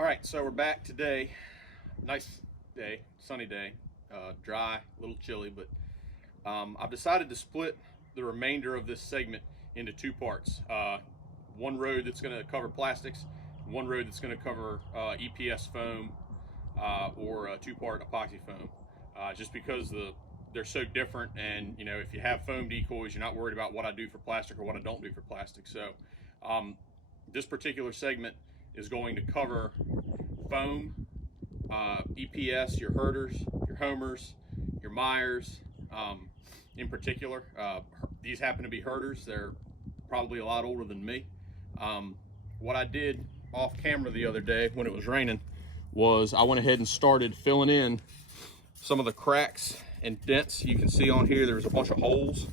All right, so we're back today. Nice day, sunny day, dry, a little chilly, but I've decided to split the remainder of this segment into two parts. One road that's going to cover plastics, one road that's going to cover EPS foam or a two-part epoxy foam. Just because they're so different, and you know, if you have foam decoys, you're not worried about what I do for plastic or what I don't do for plastic. So this particular segment is going to cover foam, EPS, your Herters, your Homers, your Meyers, in particular. These happen to be Herters. They're probably a lot older than me. What I did off camera the other day when it was raining was I went ahead and started filling in some of the cracks and dents. You can see on here there's a bunch of holes.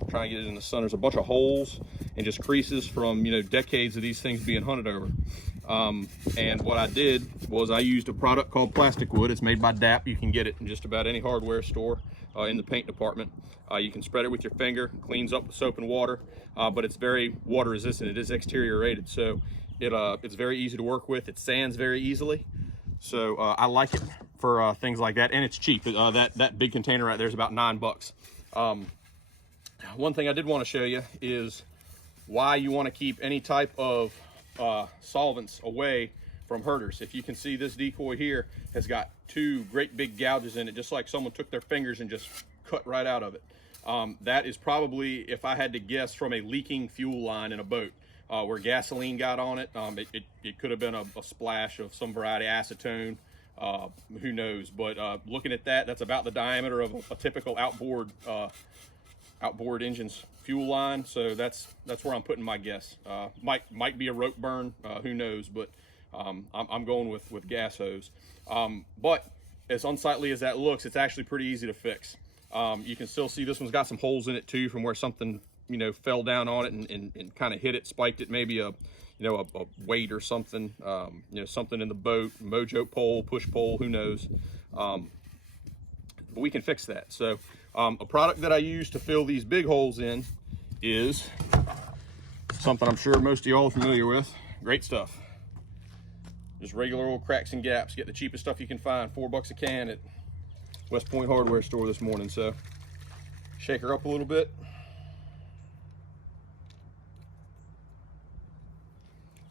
I'm trying to get it in the sun. There's a bunch of holes and just creases from, you know, decades of these things being hunted over. And what I did was I used a product called Plastic Wood. It's made by DAP. You can get it in just about any hardware store in the paint department. You can spread it with your finger, cleans up with soap and water, but it's very water resistant. It is exterior rated, so it's very easy to work with. It sands very easily, so I like it for things like that, and it's cheap. That big container right there is about $9. One thing I did want to show you is why you want to keep any type of solvents away from Herters. If you can see, this decoy here has got two great big gouges in it, just like someone took their fingers and just cut right out of it. That is probably, if I had to guess, from a leaking fuel line in a boat where gasoline got on it. It could have been a splash of some variety, acetone, who knows. But looking at that, that's about the diameter of a typical outboard engine's fuel line, so that's where I'm putting my guess. Might be a rope burn, who knows, but I'm going with gas hose. But as unsightly as that looks, it's actually pretty easy to fix. You can still see this one's got some holes in it too, from where something, you know, fell down on it and kind of hit it, spiked it, maybe a weight or something, you know, something in the boat, mojo pole, push pole, who knows. But we can fix that. So a product that I use to fill these big holes in is something I'm sure most of y'all are familiar with. Great stuff. Just regular old cracks and gaps. Get the cheapest stuff you can find, $4 a can at West Point hardware store this morning. So shake her up a little bit.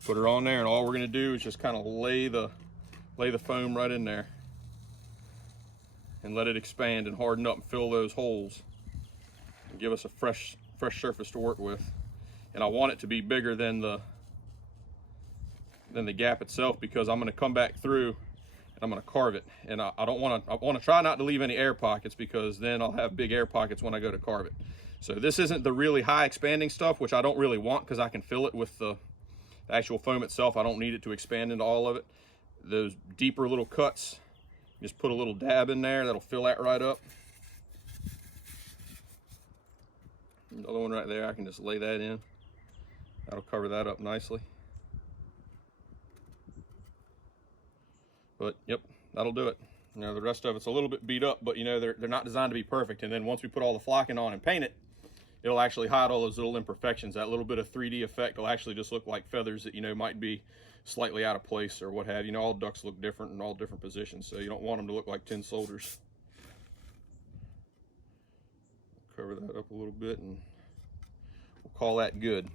Put her on there, and all we're gonna do is just kind of lay the foam right in there and let it expand and harden up and fill those holes and give us a fresh surface to work with. And I want it to be bigger than the gap itself, because I'm going to come back through and I'm going to carve it. And I want to try not to leave any air pockets, because then I'll have big air pockets when I go to carve it. So this isn't the really high expanding stuff, which I don't really want, because I can fill it with the actual foam itself. I don't need it to expand into all of it. Those deeper little cuts, just put a little dab in there, that'll fill that right up. Another one right there, I can just lay that in. That'll cover that up nicely. But yep, that'll do it. You know, the rest of it's a little bit beat up, but you know, they're not designed to be perfect. And then once we put all the flocking on and paint it, it'll actually hide all those little imperfections. That little bit of 3D effect will actually just look like feathers that, you know, might be slightly out of place or what have you. You know, all ducks look different in all different positions, so you don't want them to look like tin soldiers. Cover that up a little bit and we'll call that good.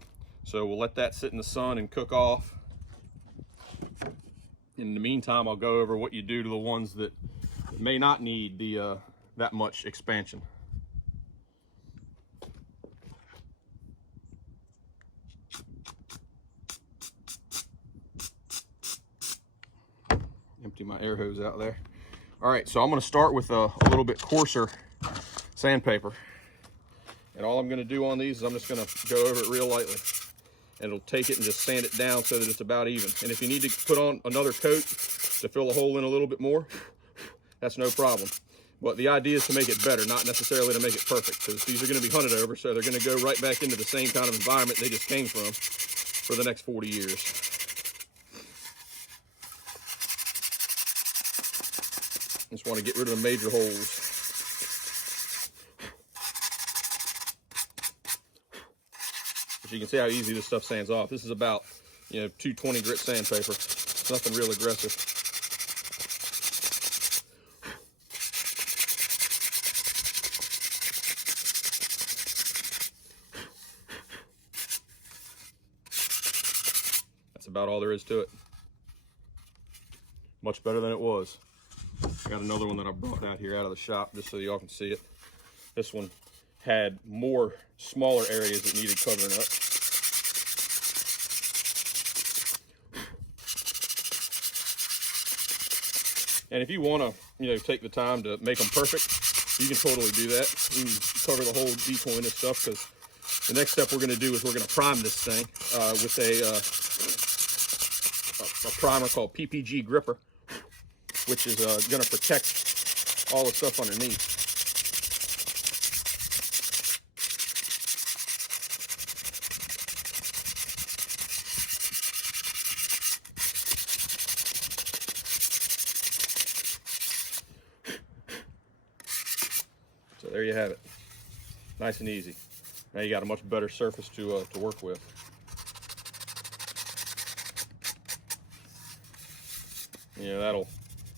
So we'll let that sit in the sun and cook off. In the meantime, I'll go over what you do to the ones that may not need the that much expansion. Empty my air hose out there. All right, so I'm going to start with a little bit coarser sandpaper. And all I'm going to do on these is I'm just going to go over it real lightly. And it'll take it and just sand it down so that it's about even. And if you need to put on another coat to fill a hole in a little bit more, that's no problem. But the idea is to make it better, not necessarily to make it perfect, because these are going to be hunted over, so they're going to go right back into the same kind of environment they just came from for the next 40 years. Just want to get rid of the major holes. But you can see how easy this stuff sands off. This is about, you know, 220 grit sandpaper. It's nothing real aggressive. That's about all there is to it. Much better than it was. I got another one that I brought out here out of the shop just so y'all can see it. This one had more smaller areas that needed covering up. And if you want to, you know, take the time to make them perfect, you can totally do that. You can cover the whole decoy in this stuff, because the next step we're going to do is we're going to prime this thing with a primer called PPG Gripper, which is going to protect all the stuff underneath. So there you have it, nice and easy. Now you got a much better surface to work with. You know,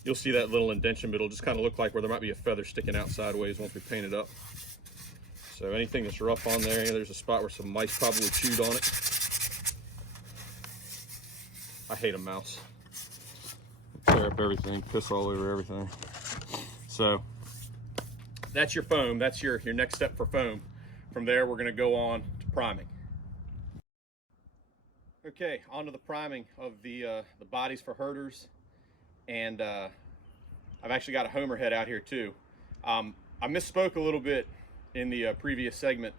you'll see that little indentation, but it'll just kind of look like where there might be a feather sticking out sideways once we paint it up. So anything that's rough on there, there's a spot where some mice probably chewed on it. I hate a mouse. Tear up everything, piss all over everything. So that's your foam. That's your next step for foam. From there, we're going to go on to priming. Okay, on to the priming of the bodies for Herters. And I've actually got a Homer head out here too. I misspoke a little bit in the previous segment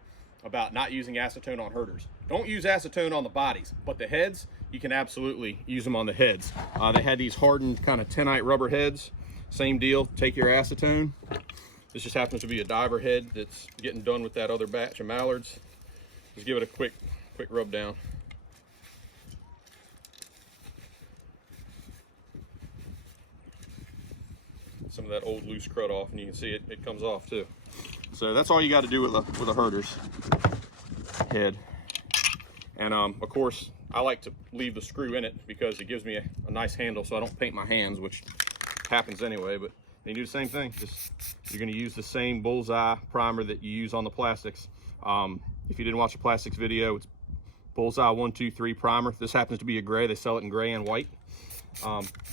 about not using acetone on Herters. Don't use acetone on the bodies, but the heads, you can absolutely use them on the heads. They had these hardened kind of tenite rubber heads. Same deal, take your acetone. This just happens to be a diver head that's getting done with that other batch of mallards. Just give it a quick rub down. Some of that old loose crud off, and you can see it comes off too. So that's all you got to do with a Herters head. And of course, I like to leave the screw in it because it gives me a nice handle so I don't paint my hands, which happens anyway. But you do the same thing. You're going to use the same bullseye primer that you use on the plastics. If you didn't watch the plastics video, it's bullseye 123 primer. This happens to be a gray. They sell it in gray and white.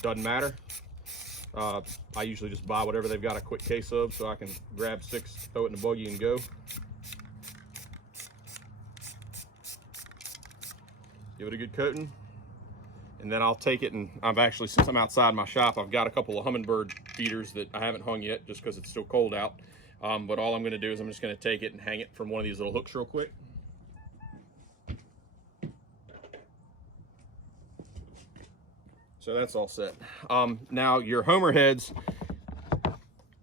Doesn't matter. I usually just buy whatever they've got a quick case of, so I can grab 6, throw it in the buggy and go. Give it a good coating, and then I'll take it, and I've actually, since I'm outside my shop, I've got a couple of hummingbird feeders that I haven't hung yet just because it's still cold out. But all I'm going to do is I'm just going to take it and hang it from one of these little hooks real quick. So that's all set. Now your Homer heads,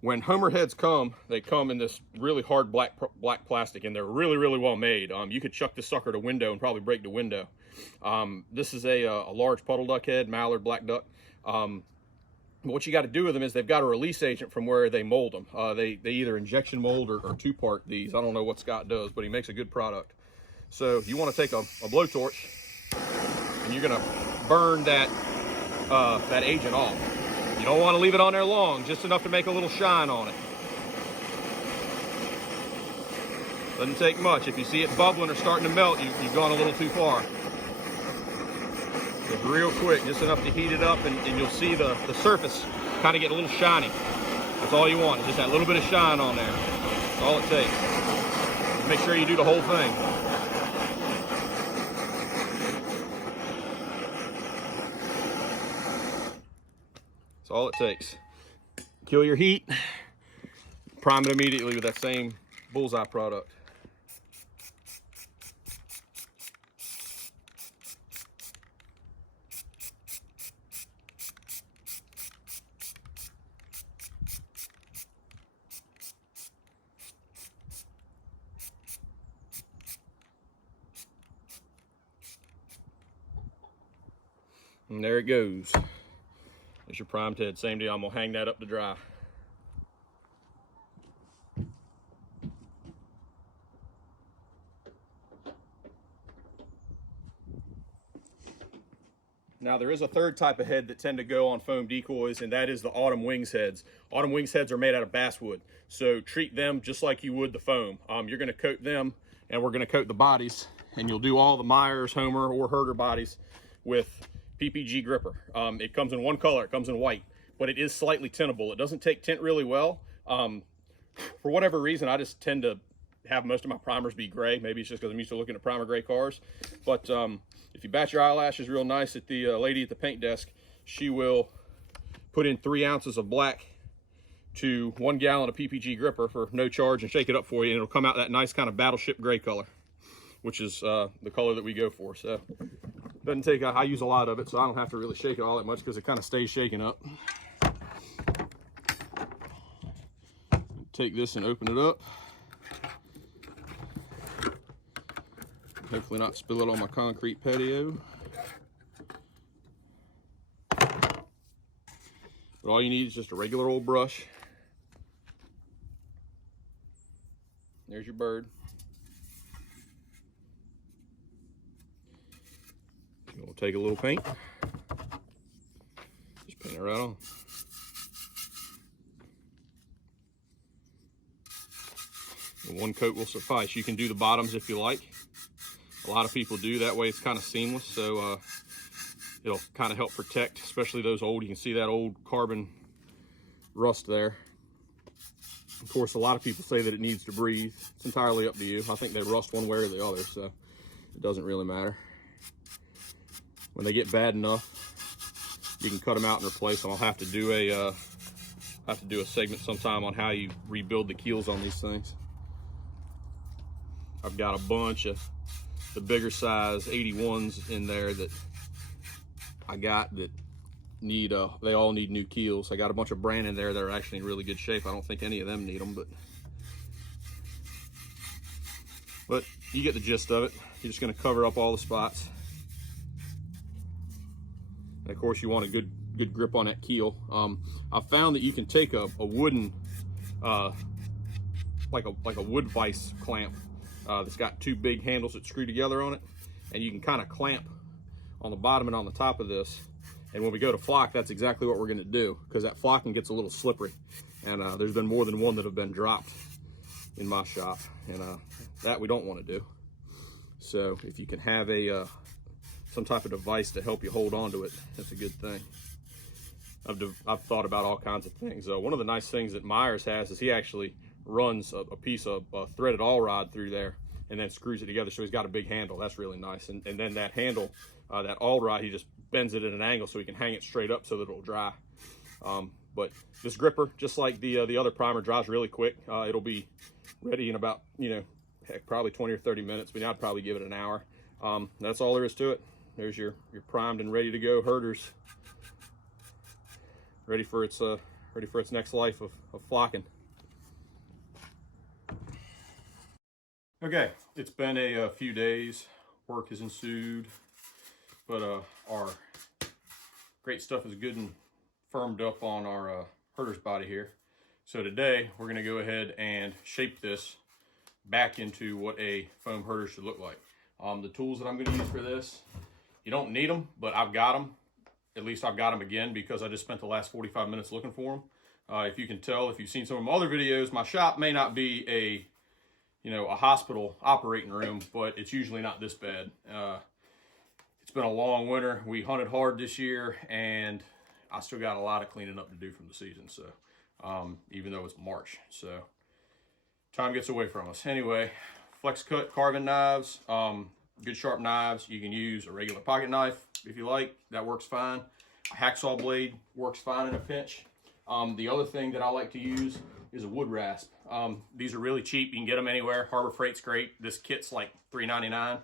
when Homer heads come, they come in this really hard black plastic, and they're really, really well made. You could chuck this sucker to window and probably break the window. This is a large puddle duck head, mallard, black duck. What you got to do with them is they've got a release agent from where they mold them. They either injection mold or two-part these. I don't know what Scott does, but he makes a good product. So you want to take a blowtorch, and you're going to burn that agent off. You don't want to leave it on there long, just enough to make a little shine on it. Doesn't take much. If you see it bubbling or starting to melt, you've gone a little too far. Just real quick, just enough to heat it up, and you'll see the surface kind of get a little shiny. That's all you want, just that little bit of shine on there. That's all it takes. Just make sure you do the whole thing. That's all it takes. Kill your heat, prime it immediately with that same bullseye product. And there it goes. There's your primed head. Same deal. I'm gonna hang that up to dry. Now there is a third type of head that tend to go on foam decoys, and that is the autumn wings heads. Autumn wings heads are made out of basswood, so treat them just like you would the foam. You're going to coat them, and we're going to coat the bodies, and you'll do all the Meyers, Homer, or Herter bodies with PPG gripper. It comes in one color, it comes in white, but it is slightly tintable. It doesn't take tint really well. For whatever reason, I just tend to have most of my primers be gray. Maybe it's just because I'm used to looking at primer gray cars. But if you bat your eyelashes real nice at the lady at the paint desk, she will put in 3 ounces of black to 1 gallon of PPG gripper for no charge and shake it up for you, and it'll come out that nice kind of battleship gray color, which is the color that we go for. So doesn't take, I use a lot of it, so I don't have to really shake it all that much because it kind of stays shaken up. Take this and open it up. Hopefully not spill it on my concrete patio. But all you need is just a regular old brush. There's your bird. We'll take a little paint. Just paint it right on. And 1 coat will suffice. You can do the bottoms if you like. A lot of people do. That way it's kind of seamless, so it'll kind of help protect, especially those old, you can see that old carbon rust there. Of course, a lot of people say that it needs to breathe. It's entirely up to you. I think they rust one way or the other, so it doesn't really matter. When they get bad enough, you can cut them out and replace them. I'll have to do a segment sometime on how you rebuild the keels on these things. I've got a bunch of the bigger size 81s in there that I got that need they all need new keels. I got a bunch of brand in there that are actually in really good shape. I don't think any of them need them, but you get the gist of it. You're just going to cover up all the spots, and of course you want a good grip on that keel. I found that you can take a wooden like a wood vise clamp that's got 2 big handles that screw together on it, and you can kind of clamp on the bottom and on the top of this. And when we go to flock, that's exactly what we're going to do, because that flocking gets a little slippery, and there's been more than one that have been dropped in my shop, and that we don't want to do. So if you can have a some type of device to help you hold on to it, that's a good thing. I've thought about all kinds of things. One of the nice things that Meyers has is he actually runs a piece of threaded all rod through there and then screws it together, so he's got a big handle. That's really nice. And then that handle, that all rod, he just bends it at an angle so he can hang it straight up so that it'll dry. But this gripper, just like the other primer, dries really quick. It'll be ready in about, heck, probably 20 or 30 minutes, but I'd probably give it an hour. That's all there is to it. There's your primed and ready to go Herters, ready for its next life of flocking. Okay, it's been a few days. Work has ensued, but our great stuff is good and firmed up on our Herters body here. So today we're going to go ahead and shape this back into what a foam Herter should look like. The tools that I'm going to use for this, you don't need them, but I've got them. At least I've got them again because I just spent the last 45 minutes looking for them. If you can tell, if you've seen some of my other videos, my shop may not be a hospital operating room, but it's usually not this bad. It's been a long winter. We hunted hard this year, and I still got a lot of cleaning up to do from the season. So even though it's March, so time gets away from us. Anyway, flex cut carving knives, good sharp knives. You can use a regular pocket knife if you like. That works fine. A hacksaw blade works fine in a pinch. The other thing that I like to use is a wood rasp. These are really cheap. You can get them anywhere. Harbor Freight's great. This kit's like $3.99.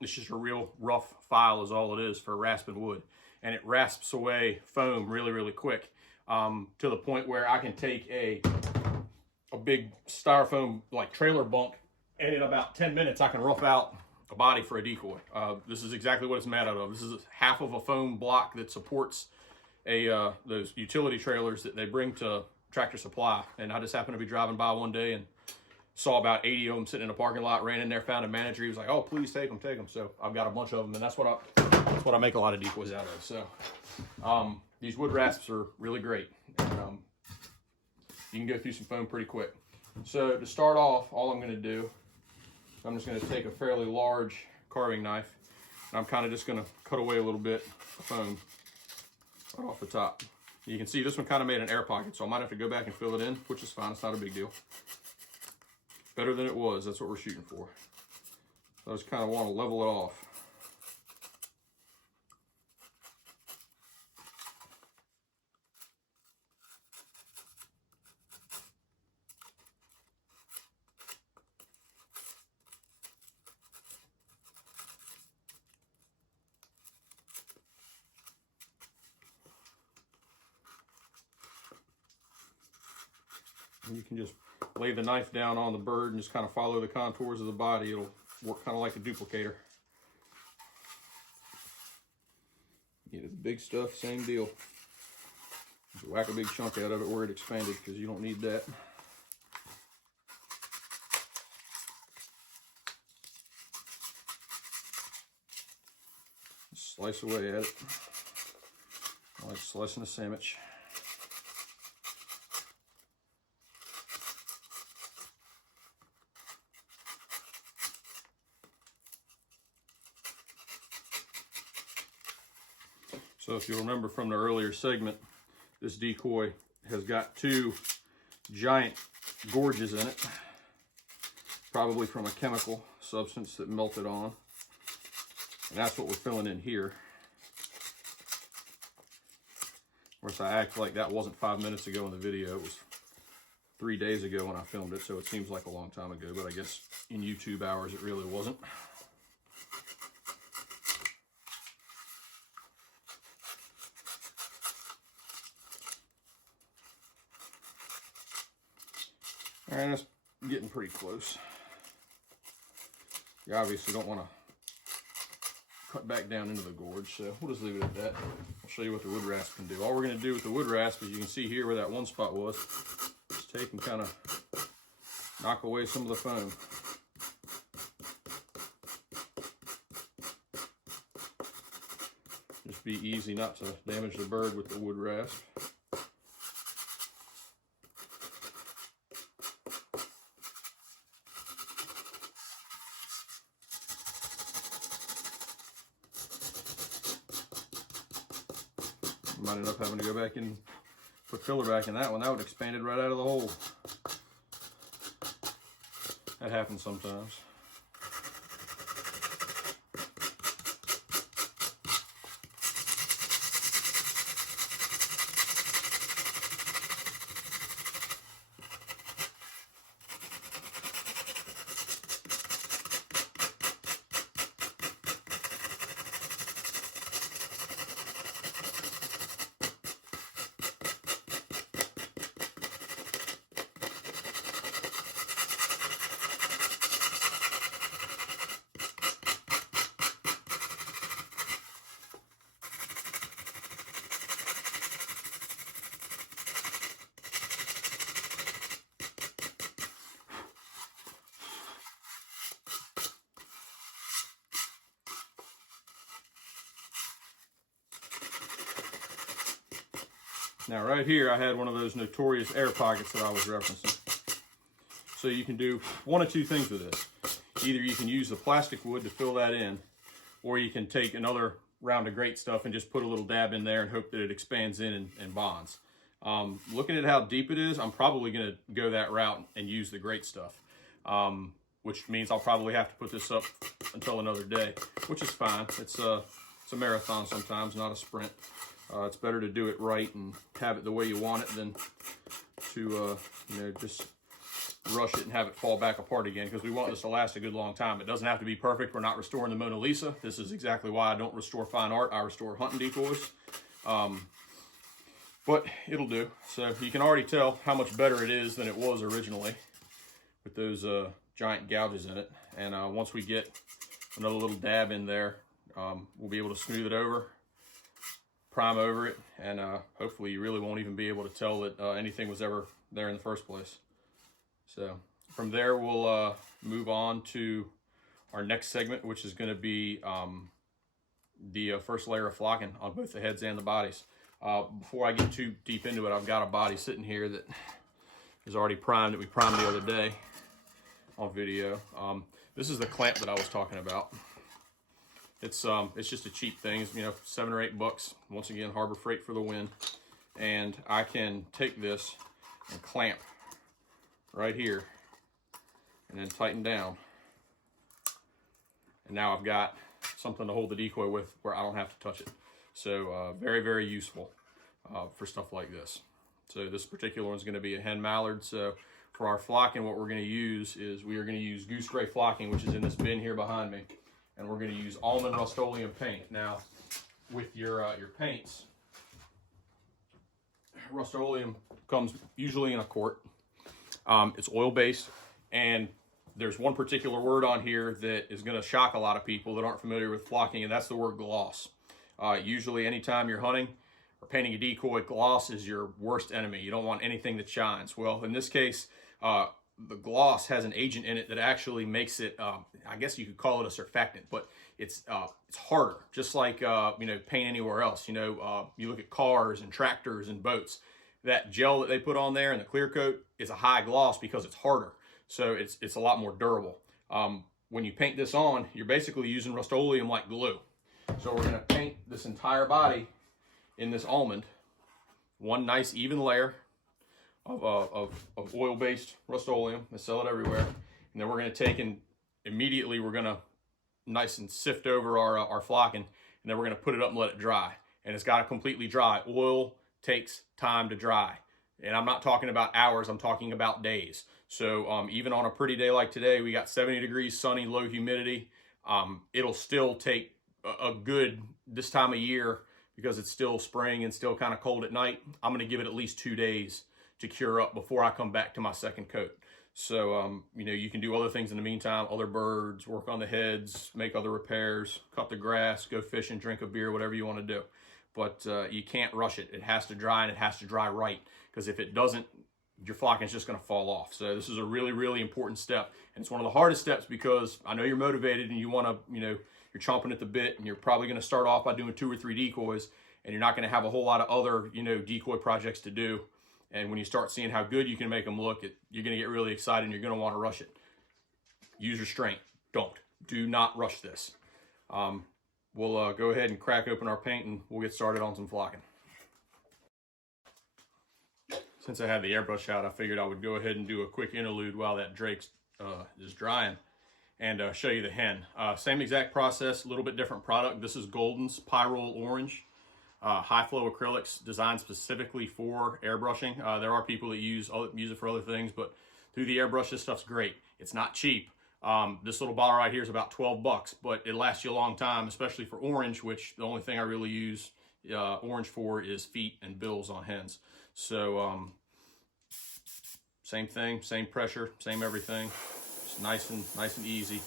It's just a real rough file is all it is for rasping wood. And it rasps away foam really, really quick, to the point where I can take a big styrofoam like trailer bunk, and in about 10 minutes I can rough out a body for a decoy. This is exactly what it's made out of. This is half of a foam block that supports those utility trailers that they bring to Tractor Supply. And I just happened to be driving by one day and saw about 80 of them sitting in a parking lot, ran in there, found a manager. He was like, "Oh, please take them, take them." So I've got a bunch of them, and that's what That's what I make a lot of decoys out of. So these wood rasps are really great. And, you can go through some foam pretty quick. So to start off, all I'm going to do, I'm just going to take a fairly large carving knife, and I'm kind of just going to cut away a little bit of foam right off the top. You can see this one kind of made an air pocket, so I might have to go back and fill it in, which is fine. It's not a big deal. Better than it was. That's what we're shooting for. So I just kind of want to level it off. And you can just lay the knife down on the bird and just kind of follow the contours of the body. It'll work kind of like a duplicator. Get the big stuff, same deal. Just whack a big chunk out of it where it expanded, because you don't need that. Just slice away at it, like slicing a sandwich. So if you remember from the earlier segment, this decoy has got two giant gorges in it, probably from a chemical substance that melted on. And that's what we're filling in here. Of course, I act like that wasn't 5 minutes ago in the video. It was 3 days ago when I filmed it, so it seems like a long time ago, but I guess in YouTube hours it really wasn't. All right, that's getting pretty close. You obviously don't want to cut back down into the gorge, so we'll just leave it at that. I'll show you what the wood rasp can do. All we're going to do with the wood rasp, as you can see here where that one spot was, is take and kind of knock away some of the foam. Just be easy not to damage the bird with the wood rasp. Might end up having to go back and put filler back in that one. That would have expanded right out of the hole. That happens sometimes. Now right here I had one of those notorious air pockets that I was referencing. So you can do one of two things with this. Either you can use the plastic wood to fill that in, or you can take another round of great stuff and just put a little dab in there and hope that it expands in and bonds. Looking at how deep it is, I'm probably going to go that route and use the great stuff, which means I'll probably have to put this up until another day, which is fine. It's a marathon sometimes, not a sprint. It's better to do it right and have it the way you want it than to just rush it and have it fall back apart again, because we want this to last a good long time. It doesn't have to be perfect. We're not restoring the Mona Lisa. This is exactly why I don't restore fine art. I restore hunting decoys. But it'll do. So you can already tell how much better it is than it was originally with those giant gouges in it. And once we get another little dab in there, we'll be able to smooth it over, prime over it, and hopefully you really won't even be able to tell that anything was ever there in the first place. So from there we'll move on to our next segment, which is going to be the first layer of flocking on both the heads and the bodies. Before I get too deep into it, I've got a body sitting here that is already primed, that we primed the other day on video. This is the clamp that I was talking about. It's just a cheap thing, it's, you know, $7 or $8. Once again, Harbor Freight for the win. And I can take this and clamp right here and then tighten down. And now I've got something to hold the decoy with where I don't have to touch it. So very, very useful for stuff like this. So this particular one's going to be a hen mallard. So for our flocking, what we're going to use is we are going to use goose gray flocking, which is in this bin here behind me. And we're going to use almond Rust-Oleum paint. Now, with your paints, Rust-Oleum comes usually in a quart. It's oil-based, and there's one particular word on here that is going to shock a lot of people that aren't familiar with flocking, and that's the word gloss. Usually, anytime you're hunting or painting a decoy, gloss is your worst enemy. You don't want anything that shines. Well, in this case, the gloss has an agent in it that actually makes it, I guess you could call it a surfactant, but it's harder, just like, you know, paint anywhere else. You know, you look at cars and tractors and boats, that gel that they put on there and the clear coat is a high gloss because it's harder. So it's a lot more durable. When you paint this on, you're basically using Rust-Oleum like glue. So we're gonna paint this entire body in this almond, one nice even layer of oil-based Rust-Oleum. They sell it everywhere. And then we're going to take and immediately we're going to nice and sift over our flocking, and then we're going to put it up and let it dry. And it's got to completely dry. Oil takes time to dry. And I'm not talking about hours, I'm talking about days. So even on a pretty day like today, we got 70 degrees, sunny, low humidity. It'll still take a good, this time of year, because it's still spring and still kind of cold at night, I'm going to give it at least 2 days to cure up before I come back to my second coat. So, you know, you can do other things in the meantime, other birds, work on the heads, make other repairs, cut the grass, go fishing, drink a beer, whatever you want to do. But you can't rush it. It has to dry, and it has to dry right, because if it doesn't, your flocking is just going to fall off. So this is a really, really important step. And it's one of the hardest steps because I know you're motivated and you want to, you know, you're chomping at the bit, and you're probably going to start off by doing 2 or 3 decoys, and you're not going to have a whole lot of other, you know, decoy projects to do. And when you start seeing how good you can make them look, you're going to get really excited and you're going to want to rush it. Use restraint. Do not rush this. We'll go ahead and crack open our paint and we'll get started on some flocking. Since I had the airbrush out, I figured I would go ahead and do a quick interlude while that drake is drying and show you the hen. Same exact process, a little bit different product. This is Golden's Pyrrole Orange. High flow acrylics designed specifically for airbrushing. There are people that use it for other things, but through the airbrush, this stuff's great. It's not cheap. This little bottle right here is about $12, but it lasts you a long time, especially for orange, which the only thing I really use orange for is feet and bills on hens. So same thing, same pressure, same everything. Just nice and easy.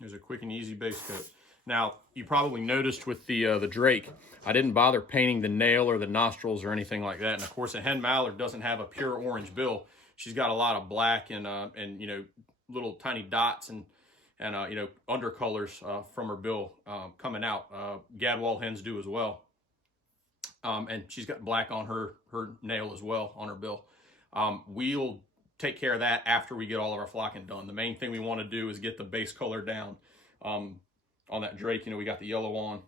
There's a quick and easy base coat. Now, you probably noticed with the drake, I didn't bother painting the nail or the nostrils or anything like that. And of course, a hen mallard doesn't have a pure orange bill. She's got a lot of black and you know, little tiny dots and you know, undercolors from her bill coming out. Gadwall hens do as well. And she's got black on her nail as well on her bill. We'll take care of that after we get all of our flocking done. The main thing we want to do is get the base color down. On that drake, you know, we got the yellow on.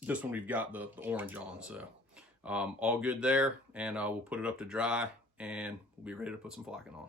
This one we've got the orange on. So all good there, and we'll put it up to dry and we'll be ready to put some flocking on.